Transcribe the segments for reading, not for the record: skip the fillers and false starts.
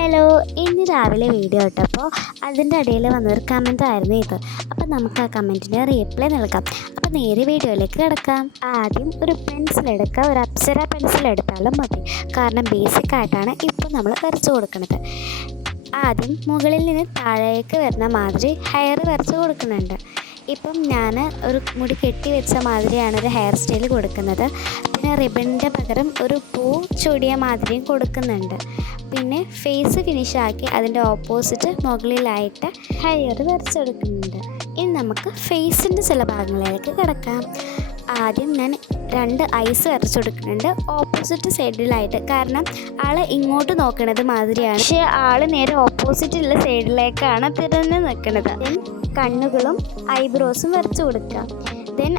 Hello, ഇന്ന് രാവിലെ video ഇട്ടപ്പോൾ അതിൻ്റെ ഇടയിൽ വന്നൊരു കമൻ്റ് ആയിരുന്നു ഇത്. അപ്പോൾ നമുക്ക് ആ കമൻറ്റിന് റീപ്ലൈ നൽകാം. അപ്പോൾ നേരെ വീഡിയോയിലേക്ക് കിടക്കാം. ആദ്യം ഒരു പെൻസിൽ എടുക്കുക. ഒരു അപ്സര പെൻസിൽ എടുത്താലും മതി, കാരണം ബേസിക് ആയിട്ടാണ് ഇപ്പോൾ നമ്മൾ വരച്ചു കൊടുക്കുന്നത്. ആദ്യം മുകളിൽ നിന്ന് താഴേക്ക് വരുന്ന മാതിരി ഹെയർ വരച്ച് കൊടുക്കുന്നുണ്ട്. ഇപ്പം ഞാൻ ഒരു മുടി കെട്ടി വെച്ച മാതിരിയാണ് ഒരു ഹെയർ സ്റ്റൈൽ കൊടുക്കുന്നത്. പിന്നെ റിബണിൻ്റെ പകരം ഒരു പൂ ചൂടിയ മാതിരിയും കൊടുക്കുന്നുണ്ട്. പിന്നെ ഫേസ് ഫിനിഷാക്കി അതിൻ്റെ ഓപ്പോസിറ്റ് മുകളിലായിട്ട് ഹെയർ വരച്ചെടുക്കുന്നുണ്ട്. ഇനി നമുക്ക് ഫേസിൻ്റെ ചില ഭാഗങ്ങളിലേക്ക് കിടക്കാം. ആദ്യം ഞാൻ 2 ഐസ് വരച്ചു കൊടുക്കുന്നുണ്ട് ഓപ്പോസിറ്റ് സൈഡിലായിട്ട്, കാരണം ആൾ ഇങ്ങോട്ട് നോക്കണത് മാതിരിയാണ്, പക്ഷേ ആൾ നേരെ ഓപ്പോസിറ്റുള്ള സൈഡിലേക്കാണ് തിരിഞ്ഞ് നിൽക്കുന്നത്. ദെൻ കണ്ണുകളും ഐബ്രോസും വരച്ചു കൊടുക്കുക. ദെൻ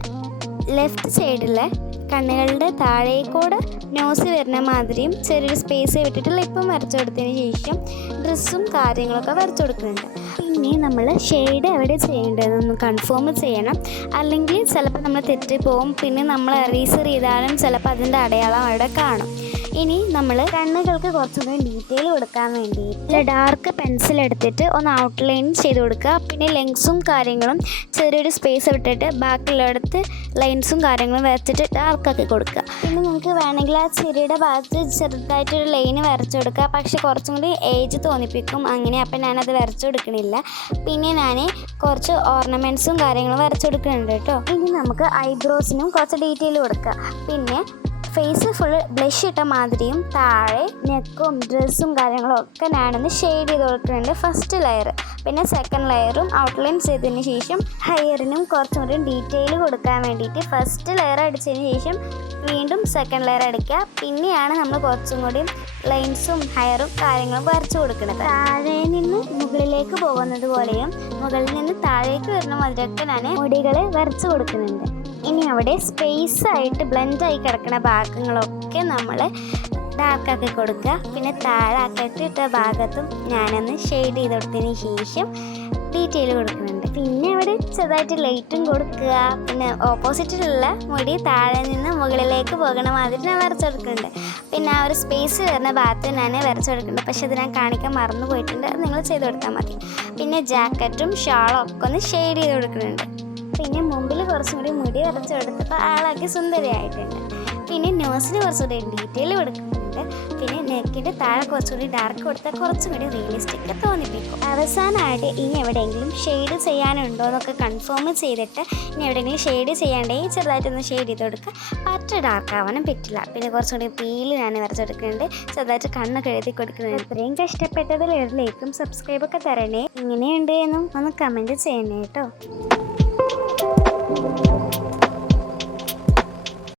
ലെഫ്റ്റ് സൈഡിലെ കണ്ണുകളുടെ താഴേക്കൂടെ നോസ് വരുന്ന മാതിരിയും ചെറിയൊരു സ്പേസ് വിട്ടിട്ട് ലിപ്പും വരച്ചു കൊടുത്തതിന് ശേഷം ഡ്രസ്സും കാര്യങ്ങളൊക്കെ വരച്ചു കൊടുക്കുന്നുണ്ട്. പിന്നെ നമ്മൾ ഷെയ്ഡ് എവിടെ ചെയ്യേണ്ടതെന്നൊന്ന് കൺഫേം ചെയ്യണം, അല്ലെങ്കിൽ ചിലപ്പോൾ നമ്മൾ തെറ്റിപ്പോവും. പിന്നെ നമ്മൾ എറേസർ ചെയ്താലും ചിലപ്പോൾ അതിൻ്റെ അടയാളം അവിടെ കാണും. ഇനി നമ്മൾ കണ്ണുകൾക്ക് കുറച്ചുകൂടി ഡീറ്റെയിൽ കൊടുക്കാൻ വേണ്ടിയിട്ട് ഡാർക്ക് പെൻസിൽ എടുത്തിട്ട് ഒന്ന് ഔട്ട്ലൈൻ ചെയ്ത് കൊടുക്കുക. പിന്നെ ലെൻസും കാര്യങ്ങളും ചെറിയൊരു സ്പേസ് വിട്ടിട്ട് ബാക്കിയുള്ളിടത്ത് ലൈൻസും കാര്യങ്ങളും വരച്ചിട്ട് ഡാർക്കാക്കി കൊടുക്കുക. പിന്നെ നമുക്ക് വേണമെങ്കിൽ ആ ചിരിയുടെ ഭാഗത്ത് ചെറുതായിട്ടൊരു ലൈന് വരച്ചു കൊടുക്കുക, പക്ഷെ കുറച്ചും കൂടി ഏജ് തോന്നിപ്പിക്കും അങ്ങനെ. അപ്പം ഞാനത് വരച്ചു കൊടുക്കണില്ല. പിന്നെ ഞാൻ കുറച്ച് ഓർണമെൻറ്റ്സും കാര്യങ്ങളും വരച്ചു കൊടുക്കുന്നുണ്ട് കേട്ടോ. ഇനി നമുക്ക് ഐബ്രോസിനും കുറച്ച് ഡീറ്റെയിൽ കൊടുക്കുക. പിന്നെ ഫേസ് ഫുൾ ബ്ലഷ് ഇട്ട മാതിരിയും താഴെ നെക്കും ഡ്രസ്സും കാര്യങ്ങളും ഒക്കെ ഞാനൊന്ന് ഷെയ്ഡ് ചെയ്ത് കൊടുക്കുന്നുണ്ട് ഫസ്റ്റ് ലെയർ. പിന്നെ സെക്കൻഡ് ലെയറും ഔട്ട്ലൈൻ ചെയ്തതിന് ശേഷം ഹെയറിനും കുറച്ചും കൂടി ഡീറ്റെയിൽ കൊടുക്കാൻ വേണ്ടിയിട്ട് ഫസ്റ്റ് ലെയർ അടിച്ചതിന് ശേഷം വീണ്ടും സെക്കൻഡ് ലെയർ അടിക്കുക. പിന്നെയാണ് നമ്മൾ കുറച്ചും കൂടി ലൈൻസും ഹെയറും കാര്യങ്ങളും വരച്ചു കൊടുക്കുന്നത്. താഴെ നിന്ന് മുകളിലേക്ക് പോകുന്നത് പോലെയും മുകളിൽ നിന്ന് താഴേക്ക് വരുന്ന മാതിരിയൊക്കെ ഞാൻ മുടികൾ വരച്ചു കൊടുക്കുന്നുണ്ട്. ഇനി അവിടെ സ്പേസ് ആയിട്ട് ബ്ലെൻഡായി കിടക്കുന്ന ഭാഗങ്ങളൊക്കെ നമ്മൾ ഡാർക്കാക്കി കൊടുക്കുക. പിന്നെ താഴെ കെട്ടിട്ട ഭാഗത്തും ഞാനൊന്ന് ഷെയ്ഡ് ചെയ്ത് കൊടുത്തതിന് ശേഷം ഡീറ്റെയിൽ കൊടുക്കുന്നുണ്ട്. പിന്നെ അവിടെ ചെറുതായിട്ട് ലൈറ്റും കൊടുക്കുക. പിന്നെ ഓപ്പോസിറ്റിലുള്ള മുടി താഴെ നിന്ന് മുകളിലേക്ക് പോകുന്ന മാതിരി ഞാൻ വരച്ചെടുക്കുന്നുണ്ട്. പിന്നെ ആ ഒരു സ്പേസ് വരുന്ന ഭാഗത്ത് ഞാൻ വരച്ചെടുക്കുന്നുണ്ട്, പക്ഷെ അത് ഞാൻ കാണിക്കാൻ മറന്നു പോയിട്ടുണ്ട്. അത് നിങ്ങൾ ചെയ്ത് കൊടുത്താൽ മതി. പിന്നെ ജാക്കറ്റും ഷാളും ഒക്കെ ഒന്ന് ഷെയ്ഡ് ചെയ്ത് കൊടുക്കുന്നുണ്ട്. പിന്നെ മുമ്പിൽ കുറച്ചും കൂടി മുടി വരച്ച് കൊടുത്തപ്പോൾ ആളാക്കി സുന്ദരിയായിട്ടുണ്ട്. പിന്നെ നോസിന് കുറച്ചുകൂടി ഡീറ്റെയിൽ കൊടുക്കുന്നുണ്ട്. പിന്നെ നെക്കിൻ്റെ താഴെ കുറച്ചുകൂടി ഡാർക്ക് കൊടുത്താൽ കുറച്ചും കൂടി റിയലിസ്റ്റിക് തോന്നിപ്പിക്കും. അവസാനമായിട്ട് ഇനി എവിടെയെങ്കിലും ഷെയ്ഡ് ചെയ്യാനുണ്ടോ എന്നൊക്കെ കൺഫേം ചെയ്തിട്ട് ഇനി എവിടെയെങ്കിലും ഷെയ്ഡ് ചെയ്യാണ്ടെങ്കിൽ ചെറുതായിട്ടൊന്ന് ഷെയ്ഡ് ചെയ്ത് കൊടുക്കുക. പറ്റ ഡാർക്ക് ആവാനും പറ്റില്ല. പിന്നെ കുറച്ചും കൂടി പീല് ഞാൻ വരച്ചെടുക്കുന്നുണ്ട്. ചെറുതായിട്ട് കണ്ണൊക്കെ എഴുതി കൊടുക്കുന്നുണ്ട്. ഇത്രയും കഷ്ടപ്പെട്ടതിൽ ഒരു ലൈക്കും സബ്സ്ക്രൈബൊക്കെ തരണേ. ഇങ്ങനെയുണ്ട് എന്നും ഒന്ന് കമൻറ്റ് ചെയ്യണേ കേട്ടോ.